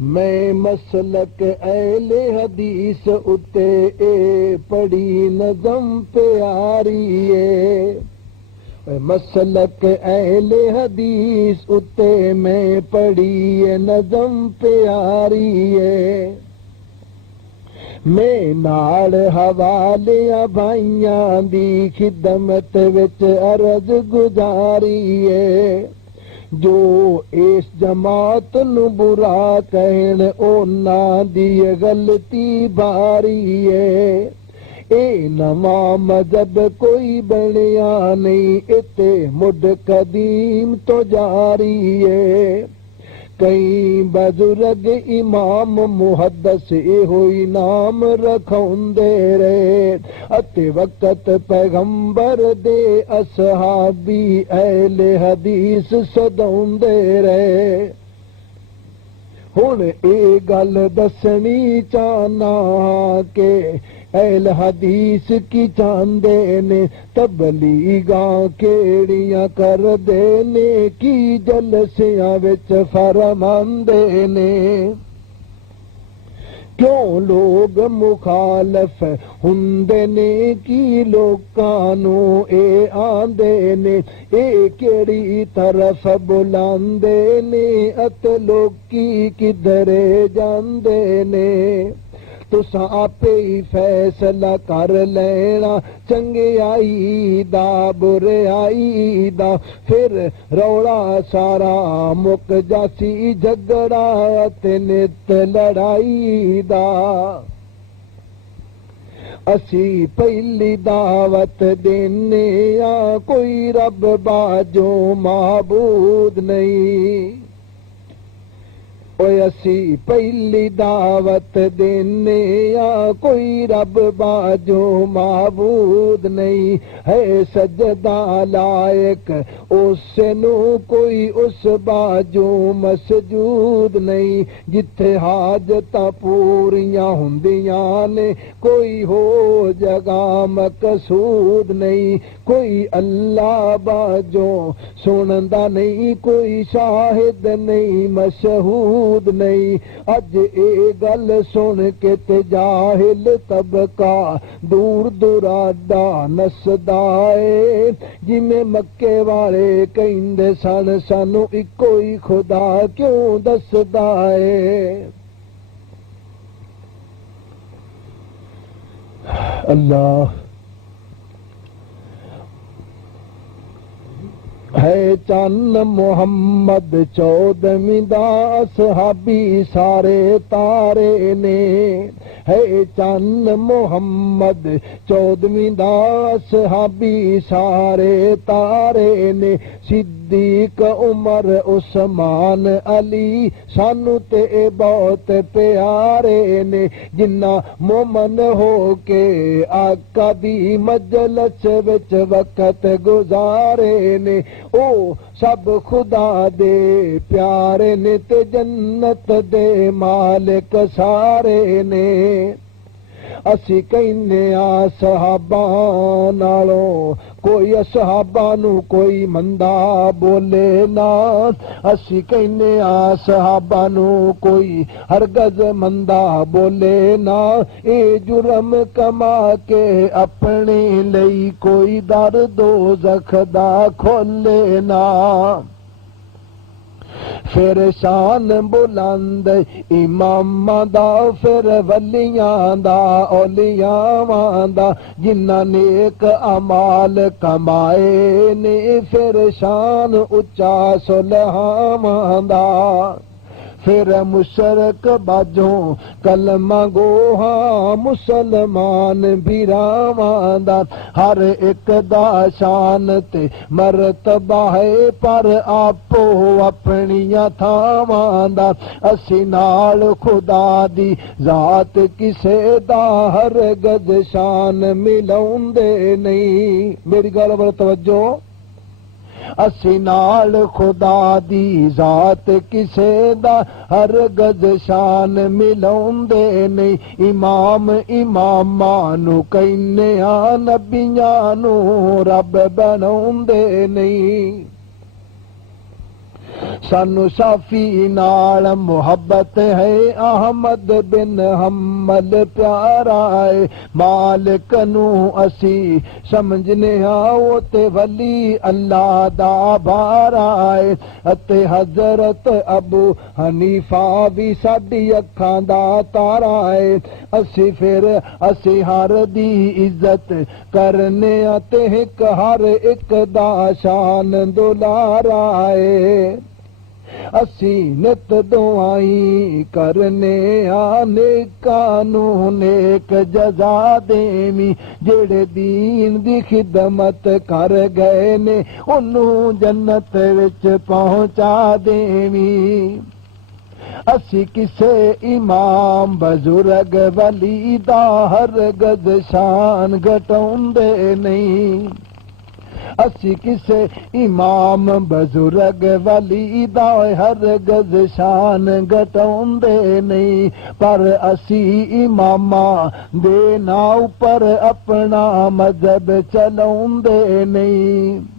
میں مسلک اہل حدیث اتے اے پڑھی نظم پیاری ہے، مسلک اہل حدیث اتے میں پڑھی نظم پیاری ہے، میں نال حوالے بھائیاں دی خدمت وچ عرض گزاری ہے، جو اس جماعت نو برا کہن اونا دی غلطی باری ہے، اے نواں مذہب کوئی بنیا نہیں اتے مڈ قدیم تو جاری ہے، کئی بزرگ امام محدث ہوئی نام رکھوندے رہے اتے وقت پیغمبر دے اصحابی اہل حدیث سدوندے رہے، ہن اے گل دسنی چاہنا کہ اہل حدیث کی چاندے نے، تبلیغاں کیڑیاں کر دے نے، کی جلسیاں وچ فرماندے نے، کیوں لوگ مخالف ہوندے نے، کی لوکاں نو اے آندے نے، اے کیڑی طرف بلاندے نے، اتے لوکی کدھرے جاندے نے، تساں آپے ہی فیصلہ کر لینا چنگیائی دا بریائی دا، پھر روڑا سارا مک جاسی جھگڑا تے نت لڑائی دا، اسی پہلی دعوت دینے کوئی رب باجو معبود نہیں، اوے اسی پہلی دعوت دینے کوئی رب باجو معبود نہیں، ہے سجدہ لائق اس نو کوئی اس باجو مسجود نہیں، جتھے حاجتاں پوریاں ہوندیاں نے کوئی ہو جگہ مقصود نہیں، کوئی اللہ باجو سندا نہیں، کوئی شاہد نہیں مشہود نہیں، اج اے گل سن کے تے جاہل طبقہ دور دراڈا نسدا اے، جویں مکے والے کہندے سن سانو اکو ہی خدا کیوں دسدا اے، اللہ ہے چن محمد چودھویں دا اصحابی سارے تارے نے، ہے چن محمد چودھویں دا اصحابی سارے تارے نے، صدیق عمر عثمان علی سانو تے بہت پیارے نے، جنہ مومن ہو کے آقا دی مجلس وچ وقت گزارے نے، او سب خدا دے پیارے نے تے جنت دے مالک سارے نے، اسی کہنے صحابہ نالوں کوئی صحابہ نو کوئی مندا بولے نا، اسی کہنے صحابہ نو کوئی ہرگز مندا بولے نا، اے جرم کما کے اپنے لئی کوئی در دوزخ دا کھولے نا، پھر شان بلند اماماں دا، پھر ولیاں دا اولیاء دا، جنہاں نیک اعمال کمائے نے، پھر شان اچا صلحاں دا، پھر مشرک باجوں کلمہ گوہاں مسلمان بیراواں دا، ہر ایک دا شان تے مرتبہ ہے پر آپو اپنیاں تھاواں دا، اسی نال خدا دی ذات کسے دا ہرگز شان ملاوندے نہیں، میری گل ور توجہ، اسی نال خدا دی ذات کسے دا ہرگز شان ملاوندے نہیں، امام اماماں نو کہنے نبیاں نو رب بناوندے نہیں، سانو شافی نال محبت ہے احمد بن حنبل پیارا ہے مالک نو اسی سمجھنے آؤ تے ولی اللہ دا بارا ہے اتے حضرت ابو حنیفہ بھی ساڈی اکھاں دا تارا ہے اسی ہر دی عزت کرنے تے ایک ہر ایک دا شان دلارا ہے اسی نت دعائیں کرنے نیکاں نو نیک جزا دیویں جڑے دین دی خدمت کر گئے نے انہوں جنت وچ پہنچا دیویں اسی کسے امام بزرگ ولی دا ہرگز شان گھٹاؤندے نہیں اسی کسے امام بزرگ ولی دا ہرگز شان گھٹاؤندے نہیں پر اسی اماماں دے ناں اوپر اپنا مذہب چلاؤندے نہیں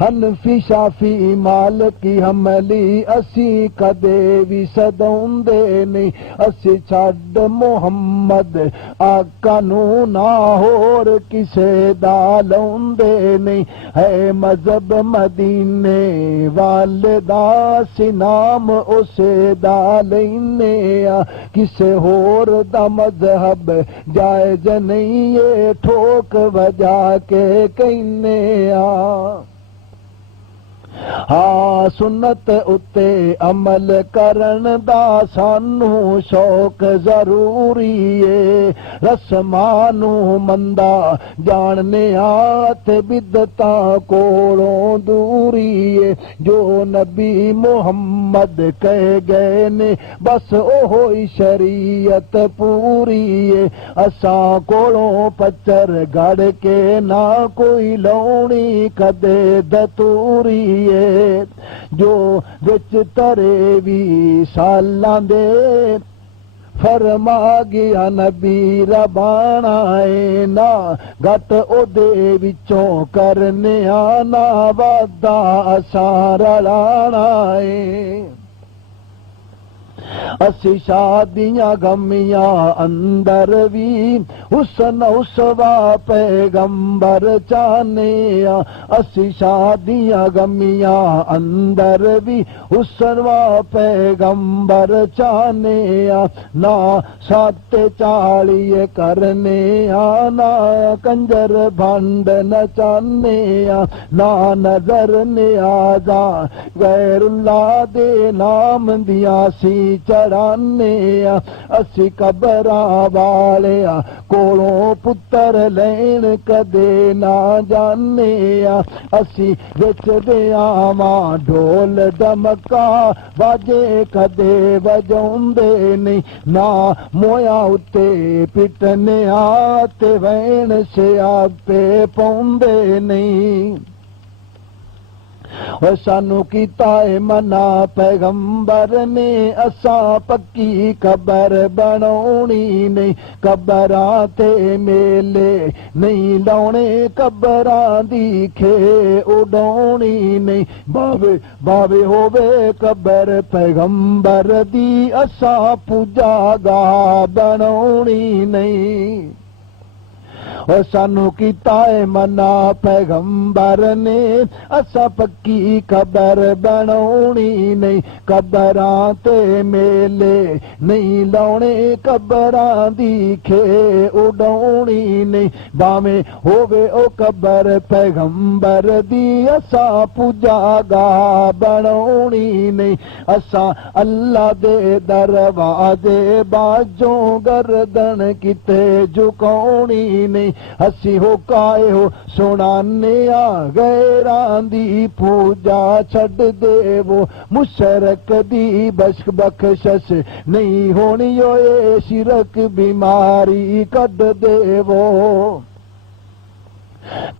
حنفی شافی مالکی حنبلی اسی کدے بھی صداؤندے نہیں اسی چھڈ محمد آقا نو نہ ہور کسے دا لاؤندے نہیں ہے مذہب مدینے والے دا سی نام اسے دا لینے کسے ہور دا مذہب جائز نہیں یہ ٹھوک وجا کے کہنے ہاں سنت اتے عمل کرن دا سانو شوق ضروری ہے رسمانو مندا جاننے تے بدتاں کولوں دوری ہے جو نبی محمد کہہ گئے نے بس اوہی شریعت پوری ہے اساں کولوں پچر گڑ کے نہ کوئی لونی کدے دتوری جو وچ ترے بھی سالاں دے فرما گیا نبی ربانا ہے نا گھٹ او دے وچوں کرنے آنا وعدہ اساں رلانا ہے اسی شادیاں غمیاں اندر بھی حسن اسوا پیغمبر چاہنے اسی شادیاں غمیاں اندر بھی حسن و پیغمبر چاہنے نہ سات چالی کرنے نہ کنجر بھنڈ نچانے نہ نظر نیازاں غیر اللہ دے نام دیا سی چڑھانے اسی قبراں والے کولوں پتر لین کدے نہ جانے اسی وچ دیاواں ڈھول ڈمکا باجے کدے وجاؤندے نہیں نہ مویا اتے پٹنے تے وین سیاپے پاؤندے نہیں سانو کیتا ہے منع پیغمبر نے اساں پکی قبر بناونی نہیں قبراں تے میلے نہیں لاونے قبراں دی کھے اڈاونی نہیں باوے ہووے قبر پیغمبر دی اساں پوجا گاہ بناونی نہیں سانو کیتا ہے منع پیغمبر نے اسا پکی قبر بناونی نہیں قبراں تے میلے نہیں لاونے قبراں دی کھے اڈاونی نہیں باویں ہووے او قبر پیغمبر دی اسا پوجا گاہ بناونی نہیں اسا اللہ دے دروازے باجوں گردن کتے جھکاونی نہیں ہسی ہو کائے ہو سنانے غیران دی پوجا چھڈ دے وہ مشرک دی بخشش نہیں ہونی ہوئے شرک بیماری کڈ دے وہ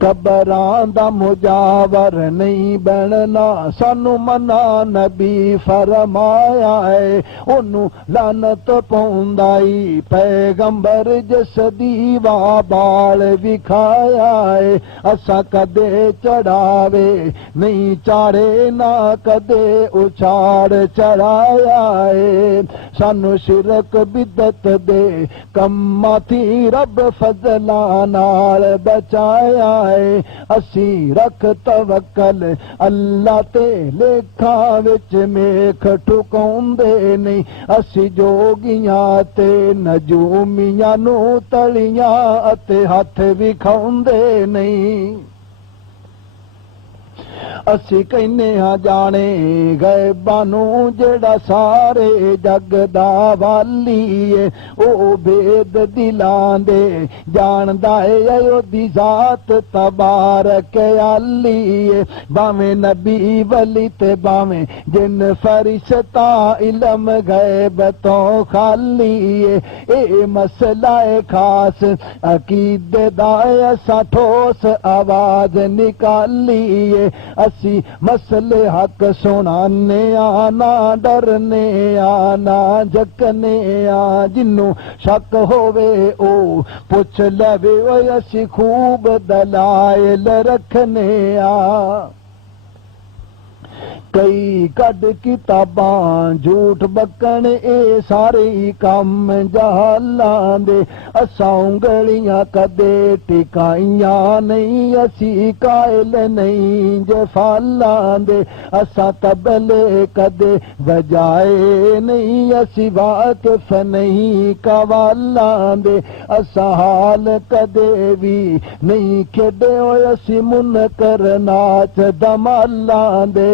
قبراں دا مجاور نہیں بننا سانو منع نبی فرمایا ہے انہوں لعنت پوندائی پیغمبر جس دیوا بال وکھایا ہے اسا کدے چڑھاوے نہیں چاڑے نہ کدے اچھاڑ چڑھایا ہے سانو شرک بدت دے کما تھی رب فضلاں نال بچایا ہے اسی رکھ توکل اللہ تے لیکھاں وچ میکھ ٹھکاوندے نہیں اسی جوگیاں تے نجومیاں نو تلیاں اتے ہاتھ وکھاوندے نہیں اسی کہنے ہاں جانے غیباں نو جڑا سارے جگ دا والی ہے او بید دلاں دے جاندا ہے او دی ذات تبارک علی ہے باویں نبی ولی تے باویں جن فرشتہ علم غیب تو خالی ہے اے مسئلہ خاص عقیدے دا ایسا ٹھوس آواز نکالی ہے اسی مسئلے حق سنانے آنا ڈرنے آنا جکنے آ جنوں شک ہووے او پوچھ لوے او اسی خوب دلائل رکھنے آ کئی کڈ کتاباں جھوٹ بکن اے سارے کام جہلاں دے اساں انگلیاں کدے ٹکائیاں نہیں اسی قائل نہیں جفالاں دے اساں تبلے کدے بجائے نہیں اسی واقف نہیں قوالاں دے اساں حال کدے بھی نہیں کھڑے ہوئے اسی منکر ناچ دمالاں دے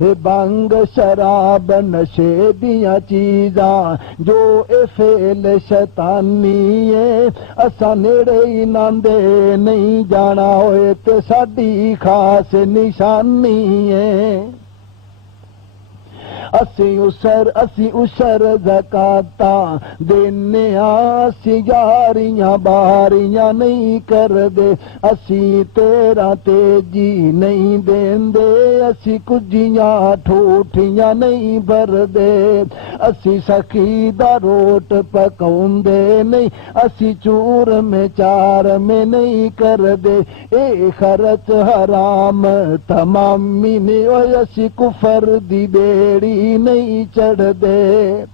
اے بانگ شراب نشے دیاں چیزاں جو اے فعل شیطانی ہے اساں نیڑے ہی ناندے نہیں جانا ہوئے تے ساڈی خاص نشانی ہے اسی اسر زکاتاں دینے اسی یاریاں باریاں نہیں کر دے اسی تیرا تیجی نہیں دیندے اسی کجیاں ٹھوٹیاں نہیں بھر دے اسی سخی دا روٹ پکاوندے نہیں اسی چور میں چار میں نہیں کر دے اے خرچ حرام تمامی نے اسی کفر دی بیڑی نہیں چڑھ دے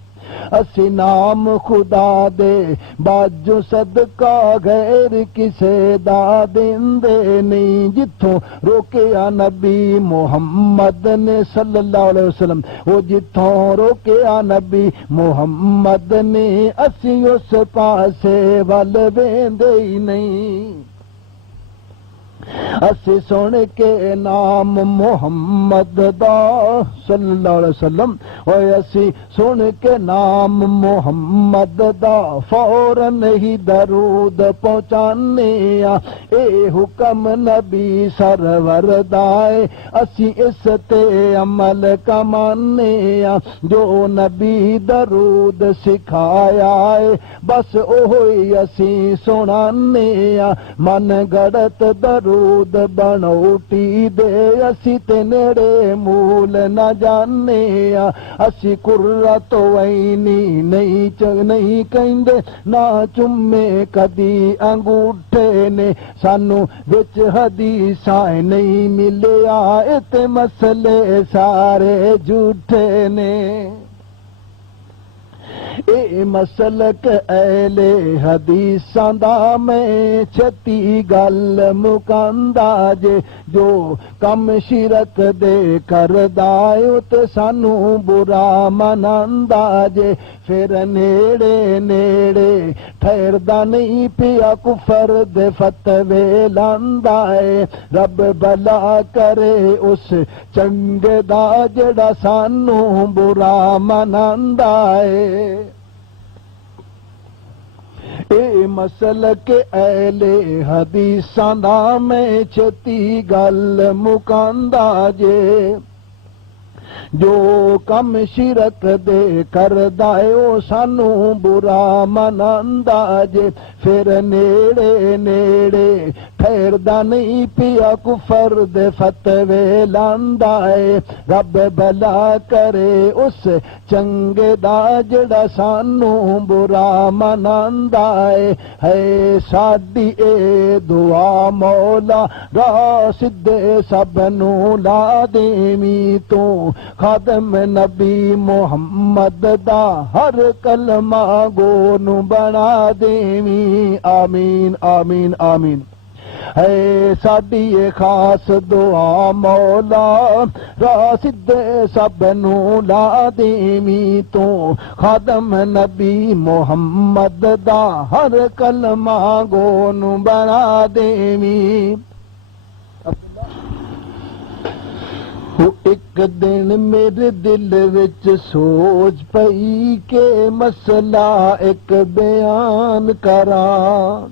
اسی نام خدا دے باجو صدقہ غیر کسے دا دیندے نہیں جتھوں روکیا نبی محمد نے صلی اللہ علیہ وسلم وہ جتھوں روکیا نبی محمد نے اسی اس پاسے ول ویندے ہی نہیں اسی سن کے نام محمد دا صلی اللہ علیہ وسلم اوے اسی سن کے نام محمد دا فوراً ہی درود پہنچانے اے حکم نبی سرور دائے اسی اس تے عمل کمانے جو نبی درود سکھایا ہے بس اوہی اسی سنانے من گڑت درود بنوٹی دے اسی تے نیڑے مول نہ جانے اسی قرۃ عینی نہیں کہندے نہ چومے کدی انگوٹھے نے سانو وچ حدیثاں نہیں ملیا اتے مسئلے سارے جھوٹے نے اے مسلک اہل حدیثاں دا میں چھتی گل مکاندا جے جو کم شرک دے کردا اے تے سانو برا مناندا جے پھر نیڑے نیڑے ٹھہردا نہیں پیا کفر دے فتوے لاندا اے رب بلا کرے اس چنگے دا جڑا سانو برا مناندا اے اے مسلک اہل حدیثاں دا میں چھتی گل مکاندا جے جو کم شرک دے کردا اے او سانو برا مناندا جے پھر نیڑے نیڑے خیر دا نہیں پیا کفر دے فتوے لاندا ہے رب بھلا کرے اس چنگے دا جڑا سانو برا مناندا ہے ساڈی اے دعا مولا راہ سدھے سب نو لا دیویں تو خادم نبی محمد دا ہر کلمہ گو نو بنا دیویں آمین آمین آمین ہے ساڈی اے خاص دعا مولا راہ سدھے سب نو لا دیویں تو خادم نبی محمد دا ہر کلمہ گو نو بنا دیویں ایک دن میرے دل وچ سوچ پئی کہ مسئلہ ایک بیان کراں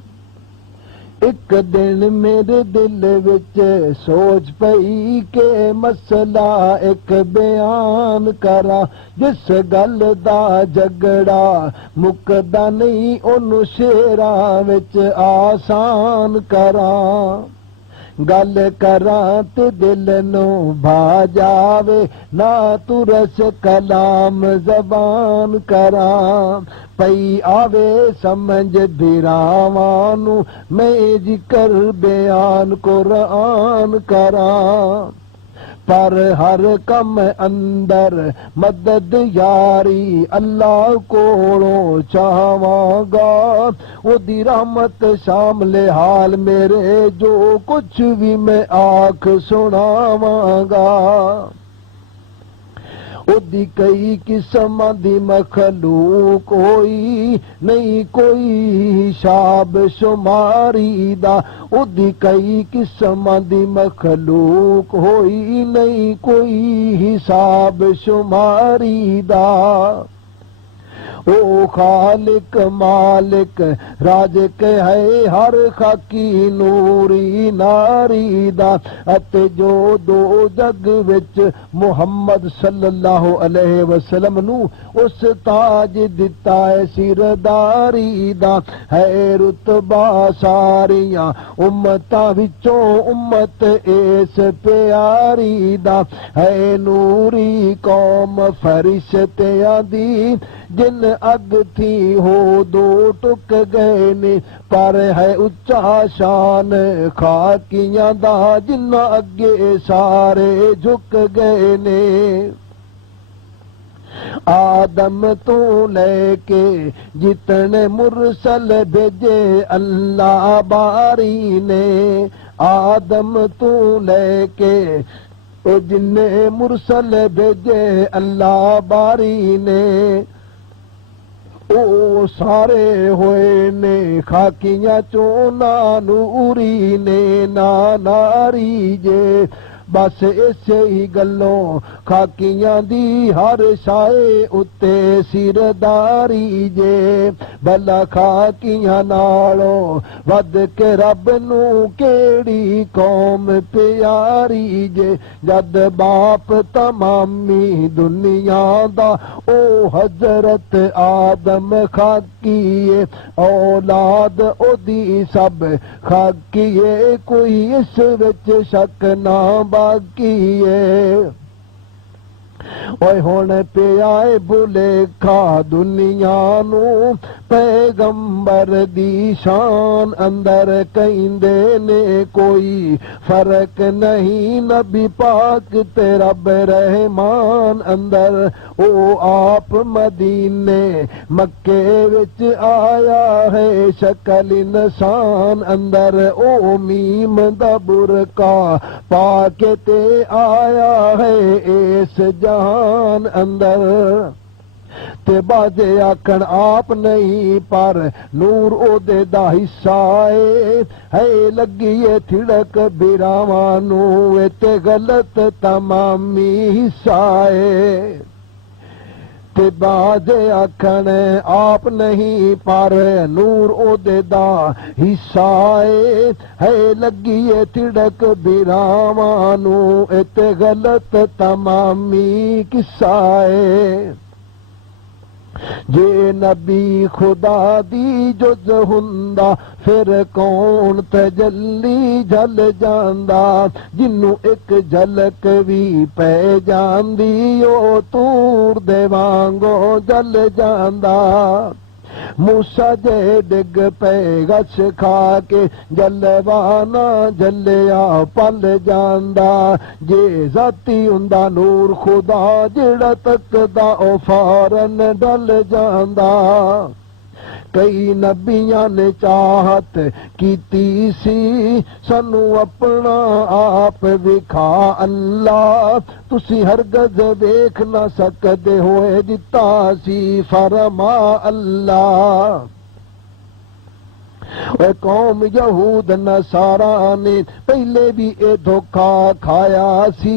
ایک دن میرے دل وچ سوچ پئی کہ مسئلہ ایک بیان کراں جس گل دا جھگڑا مکدا نہیں اونوں شعراں وچ آسان کراں گل کراں تے دل نو بھا جاوے نہ ترس کلام زبان کراں پئی آوے سمجھ بھراواں نو میں ذکر بیان قرآن کراں پر ہر کم اندر مدد یاری اللہ کولوں چاہواں گا او دی رحمت شامل حال میرے جو کچھ بھی میں آنکھ سناواں گا او دی کئی قسم دی مخلوق ہوئی نہیں کوئی حساب شماری دا او دی کئی قسم دی مخلوق ہوئی نہیں کوئی حساب شماری دا او خالق مالک رازق ہے ہر خاکی نوری ناری دا اتے جو دو جگ وچ محمد صلی اللہ علیہ وسلم نو اس تاج دتا ہے سرداری دا ہے رتبہ ساریاں امتاں وچوں امت اس پیاری دا ہے نوری قوم فرشتیاں دی جن اگ تھی ہو دو ٹک گئے نے پر ہے اچا شان خاکیاں دا جن اگے سارے جھک گئے نے آدم تو لے کے جتنے مرسل بھیجے اللہ باری نے آدم تو لے کے جن مرسل بھیجے اللہ باری نے او سارے ہوئے نے خاکیاں چونا نوری نے ناری جے بس اسے ہی گلوں خاکیاں دی ہر شائے اتے سرداری جے بلا خاکیاں نالوں ود کے رب نو کیڑی قوم پیاری جے جد باپ تمامی دنیا دا او حضرت آدم خاکیے اولاد او دی سب خاکیے کوئی اس وچ شک نہ باقی ہے اوے ہن پیائے بھلےکھا دنیا نو پیغمبر دی شان اندر کہندے نے کوئی فرق نہیں نبی پاک تے رب رحمان اندر او آپ مدینے مکے وچ آیا ہے شکل انسان اندر او میم دا برقع پا کے تے آیا ہے اس جہان اندر تے باجے آکھن آپ نہیں پر نور او دے دا حصہ ہے لگیے تھڑک براواں نو تے غلط تمامی حصہ ہے تے باجے آکھن آپ نہیں پر نور او دے دا حصہ ہے لگیے تھڑک براواں نو تے غلط تمامی قصہ ہے جے نبی خدا دی جز ہوندا پھر کون تجلی جل جاندا جنوں ایک جھلک وی پے جاندی او تور دے وانگو جل جاندا موسیٰ جے ڈگ پے گچھ کھا کے جلوانا جلیا پل جاندا جے ذاتی ہوندا نور خدا جڑا تکدا او فورن ڈل جاندا کئی نبیاں نے چاہت کیتی سی سنو اپنا آپ وکھا اللہ تسی ہرگز ویکھ نہ سکدے ہوئے دتا سی فرما اللہ اے قوم یہود نصارا نے پہلے بھی اے دھوکا کھایا سی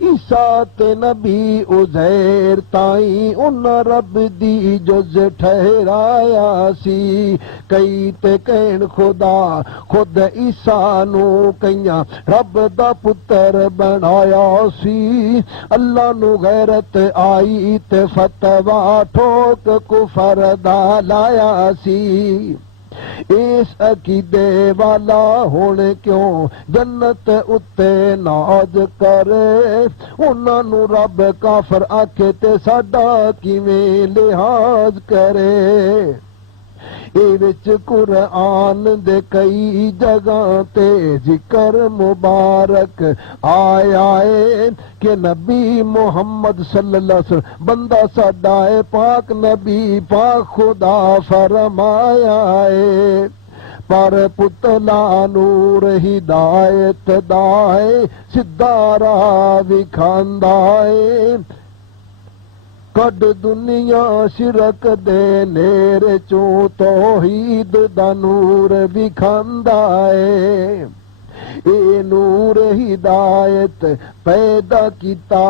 عیسیٰ تے نبی عزیر تائیں انہاں رب دی جز ٹھہرایا سی کئی تے کہن خدا خود عیسیٰ نو کئیاں رب دا پتر بنایا سی اللہ نو غیرت آئی تے فتوا ٹھوک کفر دا لایا سی اس عقیدے والا ہونے کیوں جنت اتے ناز کرے انہاں نو رب کافر آکھے تے ساڈا کیویں لحاظ کرے اے وچ قرآن دے کئی جگہ تے ذکر مبارک آیا ہے کہ نبی محمد صلی اللہ علیہ وسلم بندہ ساڈا ہے پاک نبی پاک خدا فرمایا ہے پر پتلا نور ہدایت دائے سدھا راہ وکھاندا ہے کڈ دنیا شرک دے نیرے چوں توحید دا نور وکھاندا ہے اے نور ہدایت پیدا کیتا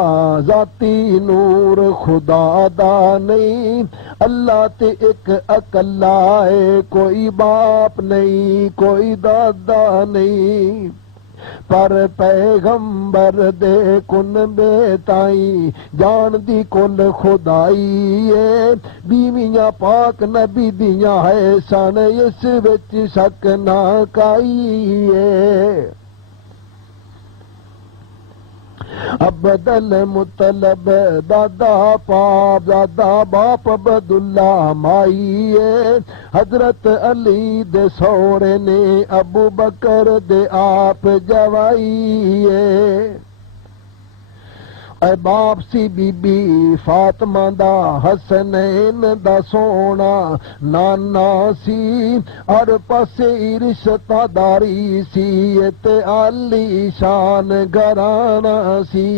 ذاتی نور خدا دا نہیں اللہ تے ایک اکلا ہے کوئی باپ نہیں کوئی دادا نہیں پر پیغمبر دے کن بے تائیں جان دی کل خدائی ہے بیویاں پاک نبی دیاں ہے سن اس وچ شک نہ کائی ہے عبدل مطلب دادا پاپ دادا باپ عبداللہ مائی ہے حضرت علی دے سورے نے ابو بکر دے آپ جوائی ہے اے باپ سی بی بی فاطمہ دا حسنین دا سونا نانا سی ہر پاسے رشتہ داری سی تے عالی شان گھرانا سی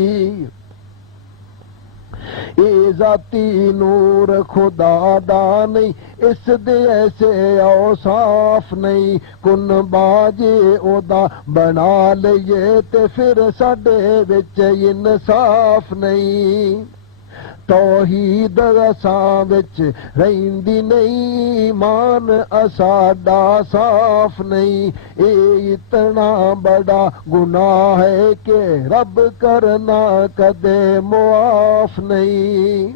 اے ذاتی نور خدا دا نہیں اس دے ایسے اوصاف نہیں کن باجے او دا بنا لئیے تے پھر ساڈے وچ انصاف نہیں توحید اساں وچ رہندی نہیں ایمان اساڈا صاف نہیں اے اتنا بڑا گناہ ہے کہ رب کرنا کدے معاف نہیں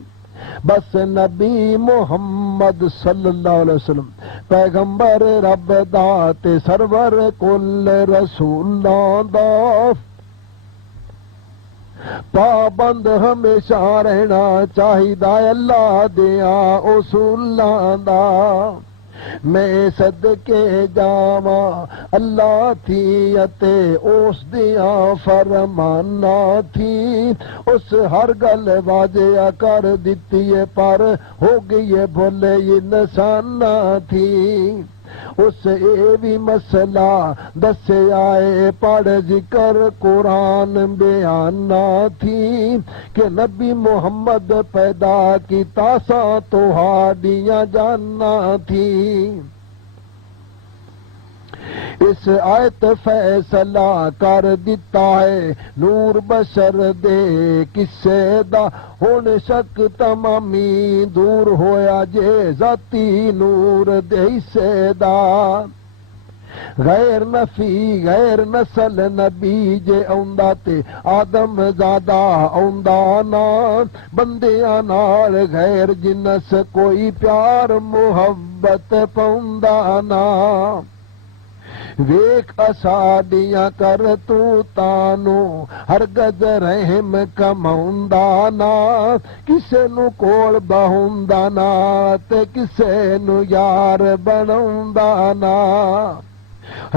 بس نبی محمد صلی اللہ علیہ وسلم پیغمبر رب دا تے سرور کل رسولاں دا پابند ہمیشہ رہنا چاہیدا اللہ دیاں اصولاں دا میں صدقے جاواں اللہ تھی اتے اس دیاں فرمانا تھی اس ہر گل واجہ کر دتی ہے پر ہو گئی ہے بھولے انسانا تھی اس اے بھی مسئلہ دسے آئے پڑھ ذکر قرآن بیانہ تھی کہ نبی محمد پیدا کی تاسا تو ہاڈیاں جانا تھی اس آیت فیصلہ کر دیتا ہے نور بشر دے کسے دا ہن شک تمامی دور ہویا جے ذاتی نور دے حصے دا غیر نفی غیر نسل نبی جے آوندا تے آدم زادہ آوندا نا بندیاں نال غیر جنس کوئی پیار محبت پاوندا نا ویکھ اساڈیاں کرتوتاں نوں ہرگز رحم کماوندا نا کسے نوں کول بہوندا نا تے کسے نوں یار بناوندا نا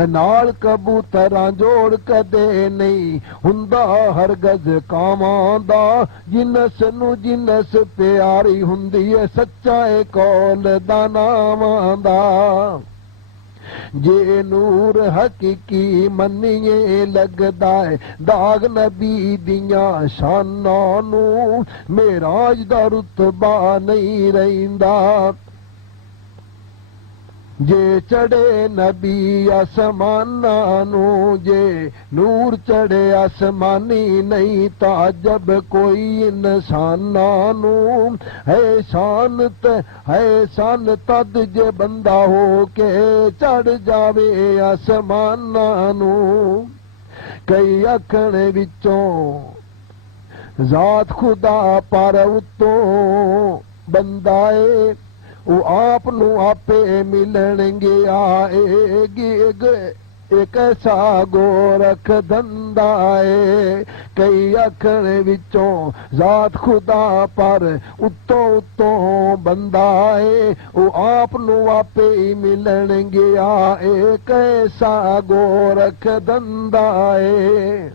نال کبوتراں جوڑ کدے نہیں ہوندا ہرگز کاواں دا جنس نوں جنس پیاری ہوندی ہے سچا اے کول دا ناواں دا جے نور حقیقی منیے لگدا ہے داغ نبی دیاں شاناں نوں معراج دا رتبہ نہیں رہندا جے چڑھے نبی آسماناں نوں جے نور چڑھے آسمانی نہیں تعجب کوئی انساناں نوں ہے شان تد جے بندہ ہو کے چڑھ جاوے آسماناں نوں کئی آکھن وچوں ذات خدا پر اتوں بندہ اے او آپ نو آپے ملن گے آئے گی ایک ایسا گورکھ دھندا اے کئی آکھن وچوں ذات خدا پر اتوں بندہ اے او آپ نو آپے ملن گے آئے ایک ایسا گورکھ دھندا اے